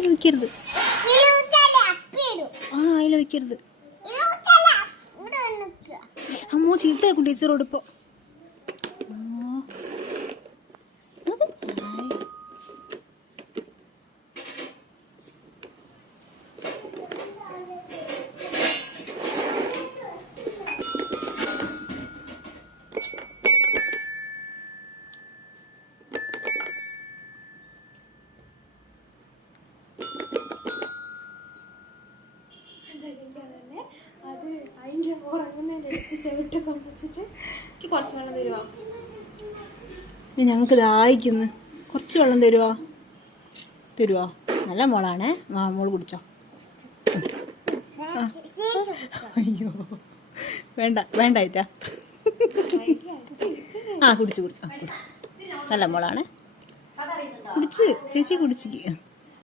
അതിൽ വയ്ക്കരുത്. ആ അതിൽ വയ്ക്കരുത്. അമ്മോ ചീത്തയാക്കും ടീച്ചറോട് ഇപ്പോൾ. അത് അതിൻ്റെ ഉറങ്ങുന്നതിൻ്റെ അടുത്ത് ചെവിട്ട് കൊണ്ടുവച്ചിട്ട് കുറച്ച് വെള്ളം തരുമോ? ഞങ്ങൾക്ക് ദാഹിക്കുന്നു, കുറച്ച് വെള്ളം തരുവോ? നല്ല മോളാണേ. മോൾ കുടിച്ചോ. അയ്യോ വേണ്ടായിട്ടാ. കുടിച്ചു. നല്ല മോളാണേ. ചേച്ചി കുടിച്ചിക്ക്.